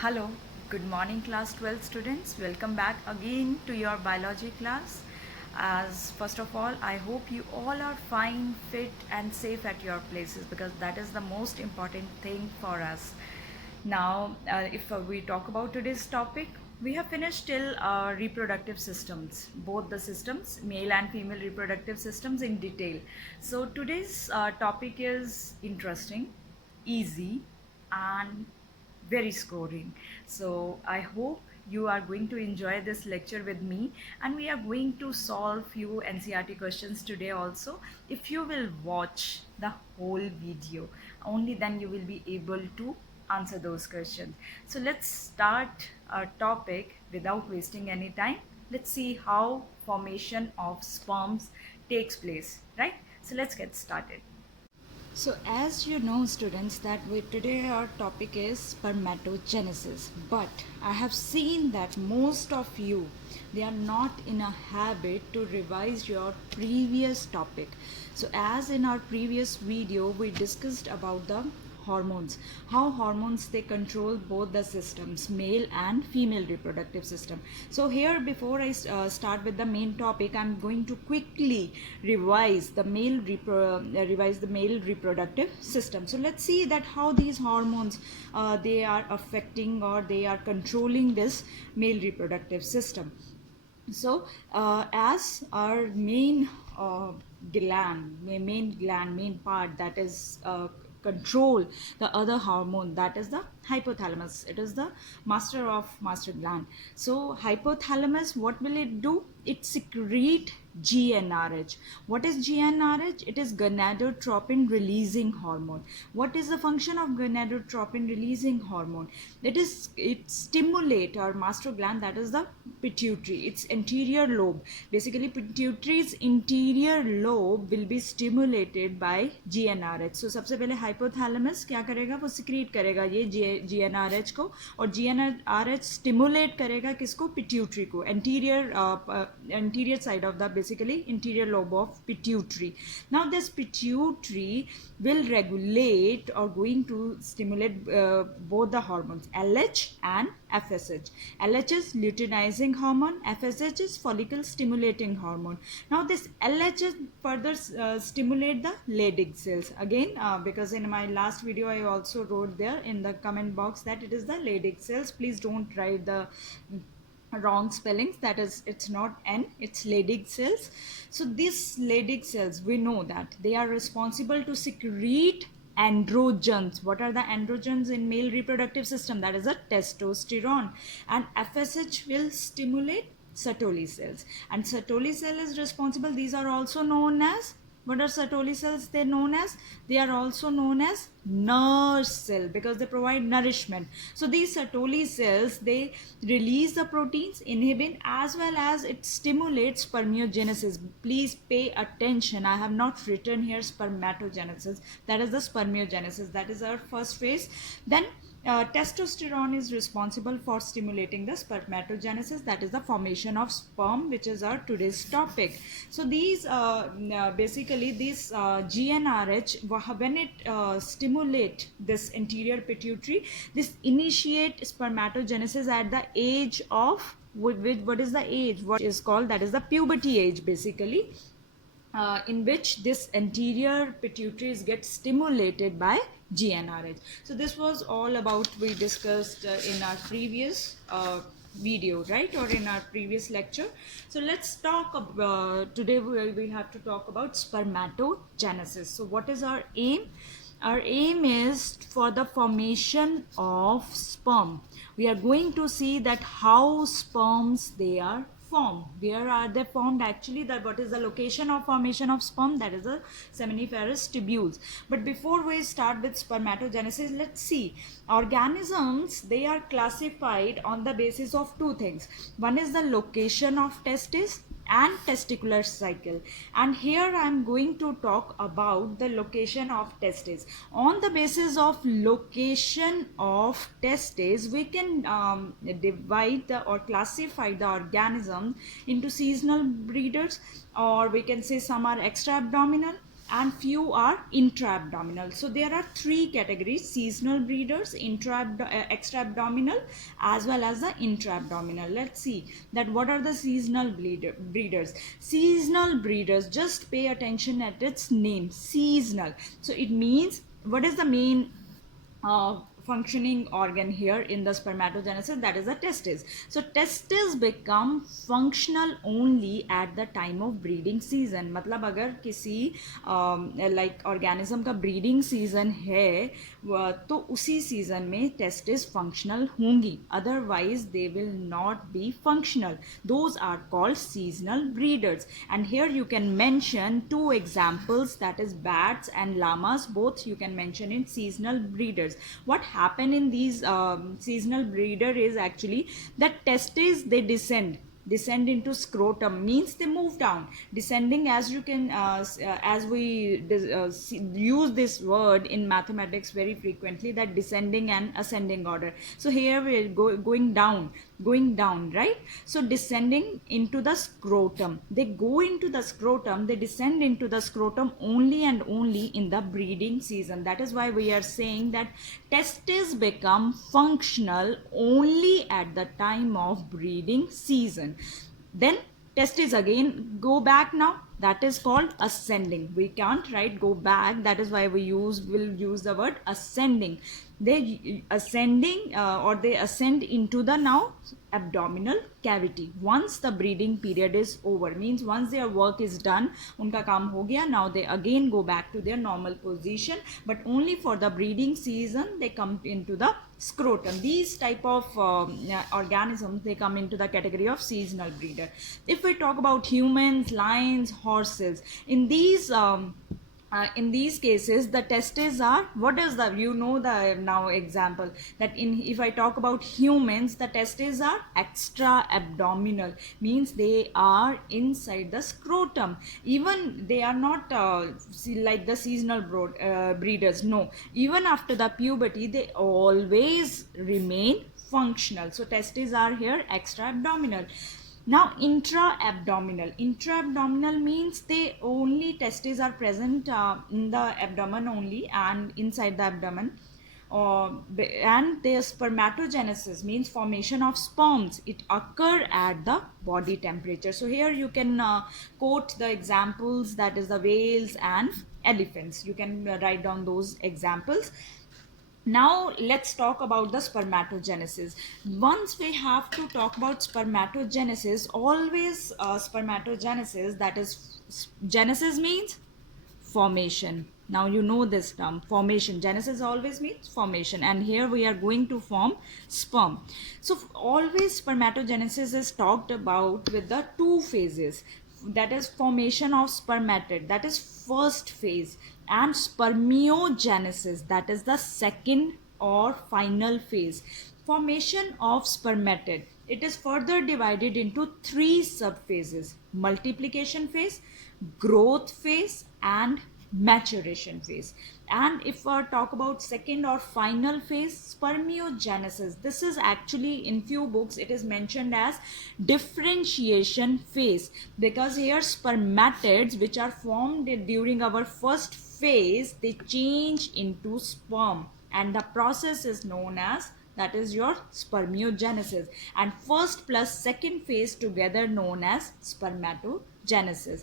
Hello, good morning class 12 students. Welcome back again to your biology class. As first of all, I hope you all are fine, fit and safe at your places because that is the most important thing for us. Now, if we talk about today's topic, we have finished till reproductive systems, both the systems, male and female reproductive systems in detail. So today's topic is interesting, easy and very scoring. So I hope you are going to enjoy this lecture with me, and we are going to solve few NCRT questions today also. If you will watch the whole video, only then you will be able to answer those questions. So let's start our topic without wasting any time. Let's see how formation of sperms takes place, right? So let's get started. So as you know students that today our topic is spermatogenesis, but I have seen that most of you, they are not in a habit to revise your previous topic. So as in our previous video we discussed about the hormones, how hormones they control both the systems, male and female reproductive system. So here before I start with the main topic, I'm going to quickly revise the male reproductive system. So let's see that how these hormones they are affecting or they are controlling this male reproductive system. So as our main main part that is control the other hormone, that is the hypothalamus. It is the master gland. So hypothalamus, what will it do? It secrete GnRH. What is GnRH? It is gonadotropin releasing hormone. What is the function of gonadotropin releasing hormone? It stimulate our master gland, that is the pituitary, its anterior lobe. Basically pituitary's interior lobe will be stimulated by GnRH. So सबसे पहले hypothalamus क्या करेगा? वो secrete करेगा ये GnRH को, और GnRH stimulate करेगा किसको? Pituitary को, anterior side of the basically interior lobe of pituitary. Now this pituitary will regulate or going to stimulate both the hormones LH and FSH. LH is luteinizing hormone, FSH is follicle stimulating hormone. Now this LH further stimulate the Leydig cells again, because in my last video I also wrote there in the comment box that it is the Leydig cells. Please don't write the wrong spellings, that is, it's not N, it's Leydig cells. So these Leydig cells, we know that they are responsible to secrete androgens. What are the androgens in male reproductive system? That is a testosterone. And FSH will stimulate Sertoli cells, and Sertoli cell is responsible. These are also known as, what are Sertoli cells? They're known as, they are also known as nurse cell because they provide nourishment. So these Sertoli cells, they release the proteins, inhibin, as well as it stimulates spermiogenesis. Please pay attention. I have not written here spermatogenesis. That is the spermiogenesis. That is our first phase. Then testosterone is responsible for stimulating the spermatogenesis, that is the formation of sperm, which is our today's topic. So these basically this GnRH, when it stimulate this anterior pituitary, this initiate spermatogenesis at the age of what is the age? What is called, that is the puberty age basically. In which this anterior pituitaries get stimulated by GnRH. So this was all about we discussed in our previous video, right, or in our previous lecture. So let's talk about today we have to talk about spermatogenesis. So what is our aim? Our aim is for the formation of sperm. We are going to see that how sperms they are formed. Where are they formed? Actually, that what is the location of formation of sperm? That is the seminiferous tubules. But before we start with spermatogenesis, let's see. Organisms, they are classified on the basis of two things. One is the location of testis and testicular cycle, and here I am going to talk about the location of testes. On the basis of location of testes, we can divide or classify the organism into seasonal breeders, or we can say some are extra abdominal, and few are intra-abdominal. So there are three categories: seasonal breeders, extra-abdominal, as well as the intra-abdominal. Let's see that what are the seasonal breeders. Seasonal breeders, just pay attention at its name, seasonal. So it means, what is the main functioning organ here in the spermatogenesis? That is the testis. So testis become functional only at the time of breeding season. मतलब अगर किसी like organism का breeding season है तो उसी season में testis functional होंगी, otherwise they will not be functional. Those are called seasonal breeders. And here you can mention two examples, that is bats and llamas, both you can mention in seasonal breeders. What happen in these seasonal breeder is actually that testes, they descend into scrotum, means they move down. Descending, as you can as we use this word in mathematics very frequently, that descending and ascending order. So here we are going down, right? So descending into the scrotum, they go into the scrotum, they descend into the scrotum only and only in the breeding season. That is why we are saying that testes become functional only at the time of breeding season. Then testes again go back now, that is called ascending. We can't write go back, that is why we will use the word ascending. They ascending or they ascend into the now abdominal cavity once the breeding period is over, means once their work is done, unka kaam ho gaya, now they again go back to their normal position, but only for the breeding season they come into the scrotum. These type of organisms, they come into the category of seasonal breeder. If we talk about humans, lions, horses, in these cases the testes are, what is the, you know, the now example that if I talk about humans, the testes are extra abdominal, means they are inside the scrotum. Even they are not like the seasonal breeders, no, even after the puberty they always remain functional. So testes are here extra abdominal. Now intra-abdominal. Intra-abdominal means they only testes are present in the abdomen only and inside the abdomen. And their spermatogenesis means formation of sperms. It occur at the body temperature. So here you can quote the examples, that is the whales and elephants. You can write down those examples. Now let's talk about the spermatogenesis. Once we have to talk about spermatogenesis, always spermatogenesis, that is, genesis means formation. Now you know this term, formation. Genesis always means formation, and here we are going to form sperm. So always spermatogenesis is talked about with the two phases, that is formation of spermatid, that is first phase, and spermiogenesis, that is the second or final phase. Formation of spermatid, it is further divided into three subphases: multiplication phase, growth phase, and maturation phase. And if we talk about second or final phase, spermiogenesis, this is actually in few books it is mentioned as differentiation phase, because here spermatids which are formed during our first phase, they change into sperm, and the process is known as, that is your spermiogenesis, and first plus second phase together known as spermatogenesis.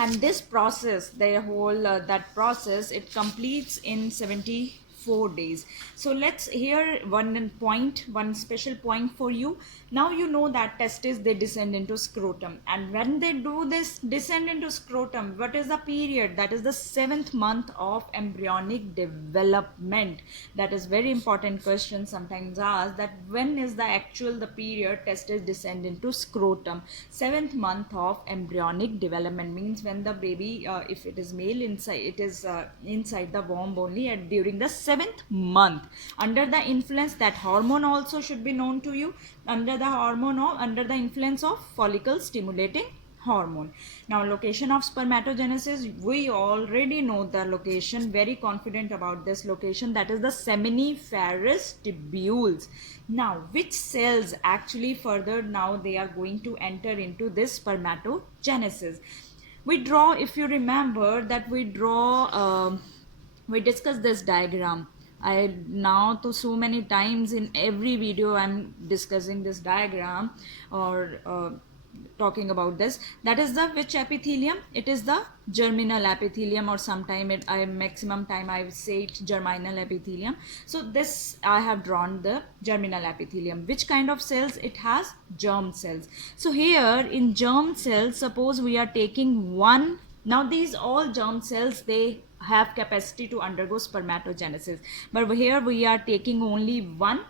And this process, the whole that process, it completes in 74 days. So let's here one special point for you. Now you know that testes, they descend into scrotum, and when they do this descend into scrotum, what is the period? That is the 7th month of embryonic development. That is very important question sometimes asked, that when is the period testes descend into scrotum? 7th month of embryonic development means when the baby, if it is male, inside it is inside the womb only, and during the 7th month, under the influence, that hormone also should be known to you, under the influence of follicle stimulating hormone. Now location of spermatogenesis, we already know the location, very confident about this location, that is the seminiferous tubules. Now which cells actually further now they are going to enter into this spermatogenesis? We draw, if you remember that we draw, we discuss this diagram. I now to so many times in every video I'm discussing this diagram, or talking about this. That is the which epithelium? It is the germinal epithelium, or sometime it, I maximum time I say it germinal epithelium. So this I have drawn the germinal epithelium. Which kind of cells it has? Germ cells. So here in germ cells, suppose we are taking one. Now these all germ cells, they have capacity to undergo spermatogenesis, but here we are taking only one.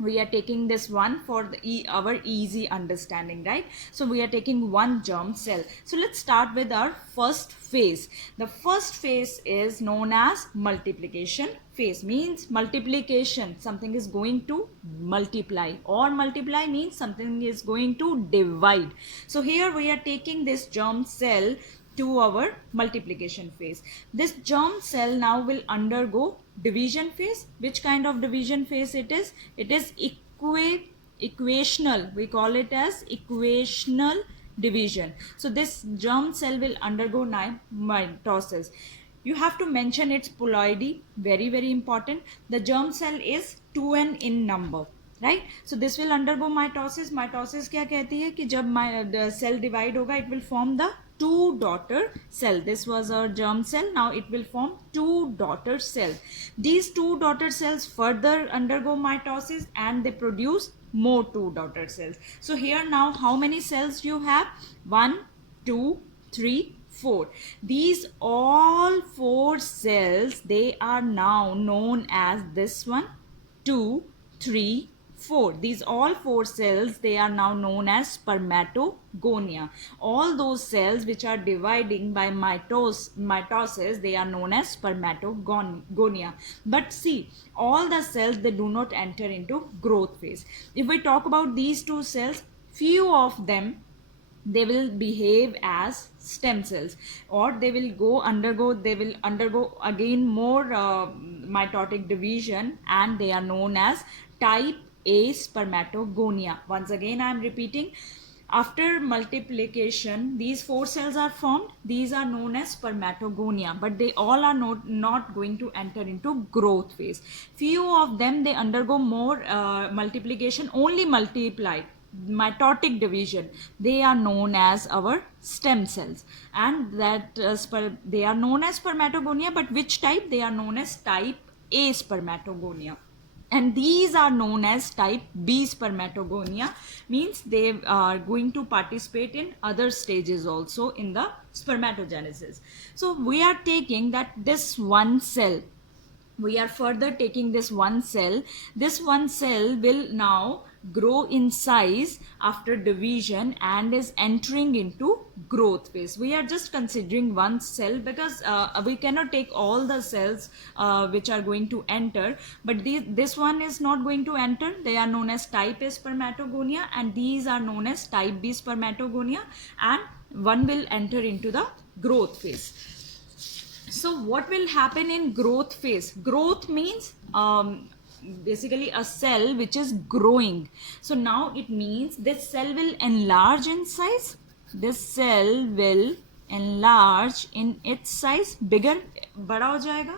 We are taking this one for our easy understanding, right? So we are taking one germ cell. So let's start with our first phase. The first phase is known as multiplication phase. Means multiplication, something is going to multiply, or multiply means something is going to divide. So here we are taking this germ cell to our multiplication phase. This germ cell now will undergo division phase. Which kind of division phase it is? It is equational. We call it as equational division. So this germ cell will undergo mitosis. You have to mention its ploidy, very very important. The germ cell is 2n in number, right? So this will undergo mitosis. Mitosis क्या कहती है कि जब the cell divide होगा, it will form the two daughter cell. This was our germ cell. Now it will form two daughter cell. These two daughter cells further undergo mitosis and they produce more two daughter cells. So here now how many cells you have? 1, 2, 3, 4. These all 4 cells, they are now known as this one, 2, 3, 4. These all 4 cells, they are now known as spermatogonia. All those cells which are dividing by mitosis, they are known as spermatogonia. But see, all the cells, they do not enter into growth phase. If we talk about these two cells, few of them, they will behave as stem cells, or they will undergo again more mitotic division, and they are known as type A spermatogonia. Once again I am repeating, after multiplication these 4 cells are formed. These are known as spermatogonia, but they all are not going to enter into growth phase. Few of them, they undergo more multiplication, only multiply, mitotic division. They are known as our stem cells, and that they are known as spermatogonia, but which type? They are known as type A spermatogonia. And these are known as type B spermatogonia, means they are going to participate in other stages also in the spermatogenesis. So we are taking that this one cell, we are further taking this one cell. This one cell will now grow in size after division and is entering into growth phase. We are just considering one cell because we cannot take all the cells which are going to enter, but this one is not going to enter. They are known as type A spermatogonia, and these are known as type B spermatogonia, and one will enter into the growth phase. So what will happen in growth phase? Growth means basically a cell which is growing. So now it means this cell will enlarge in size. This cell will enlarge in its size, bigger, बड़ा हो जाएगा.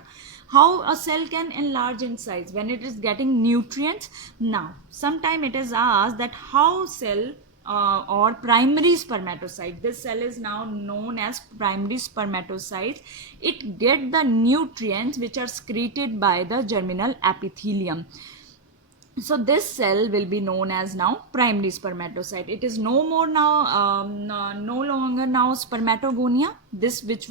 How a cell can enlarge in size? When it is getting nutrients. Now sometime it is asked that how cell or primary spermatocyte, this cell is now known as primary spermatocyte, it get the nutrients which are secreted by the germinal epithelium. So this cell will be known as now primary spermatocyte. It is no more now no longer now spermatogonia. This which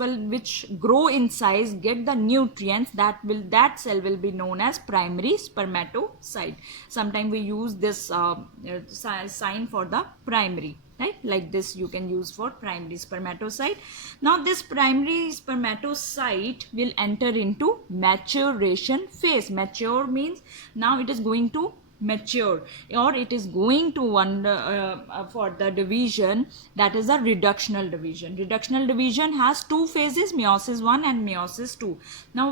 grow in size, get the nutrients, that cell will be known as primary spermatocyte. Sometimes we use this sign for the primary, right? Like this you can use for primary spermatocyte. Now this primary spermatocyte will enter into maturation phase. Mature means now it is going to mature, or it is going to for the division, that is the reductional division. Reductional division has 2 phases, meiosis 1 and meiosis 2. Now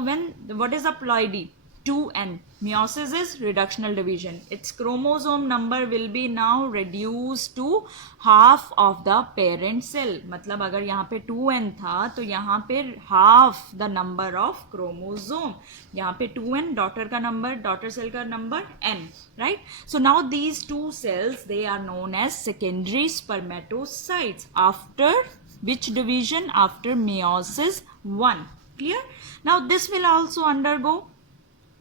what is the ploidy? 2n. Meiosis is reductional division. Its chromosome number will be now reduced to half of the parent cell. मतलब अगर यहाँ पे 2n था तो यहाँ पे half the number of chromosome. यहाँ पे 2n daughter का number, daughter cell का number n, right? So now these two cells, they are known as secondary spermatocytes. After which division? After meiosis 1. Clear? Now this will also undergo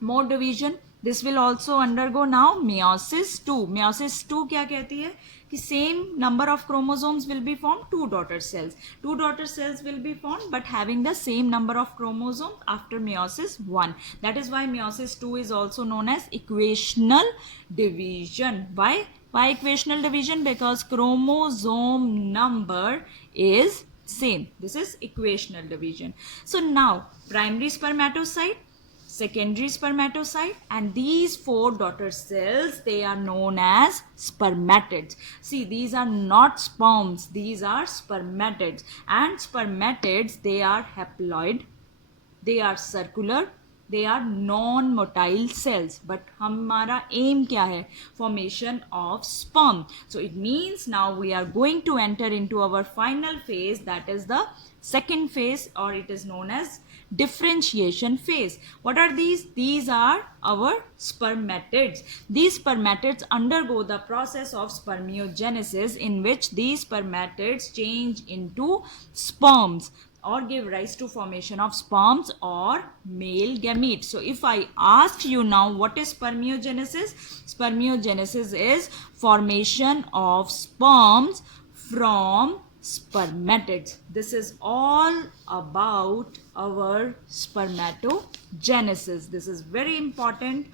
more division. This will also undergo now meiosis 2. Meiosis 2 क्या कहती है कि same number of chromosomes will be formed, two daughter cells. Two daughter cells will be formed but having the same number of chromosomes after meiosis 1. That is why meiosis 2 is also known as equational division. Why? Why equational division? Because chromosome number is same. This is equational division. So now primary spermatocyte, secondary spermatocyte, and these four daughter cells, they are known as spermatids. See, these are not sperms, these are spermatids. And spermatids, they are haploid, they are circular, they are non-motile cells. But हमारा aim क्या है? Formation of sperm. So it means now we are going to enter into our final phase, that is the second phase, or it is known as differentiation phase. What are these? These are our spermatids. These spermatids undergo the process of spermiogenesis, in which these spermatids change into sperms or give rise to formation of sperms or male gametes. So if I ask you now, what is spermiogenesis? Spermiogenesis is formation of sperms from spermatids. This is all about our spermatogenesis. This is very important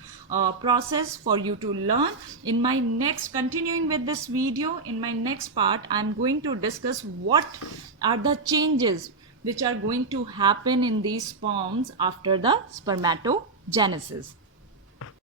process for you to learn. In my next, continuing with this video, in my next part, I am going to discuss what are the changes which are going to happen in these sperms after the spermatogenesis.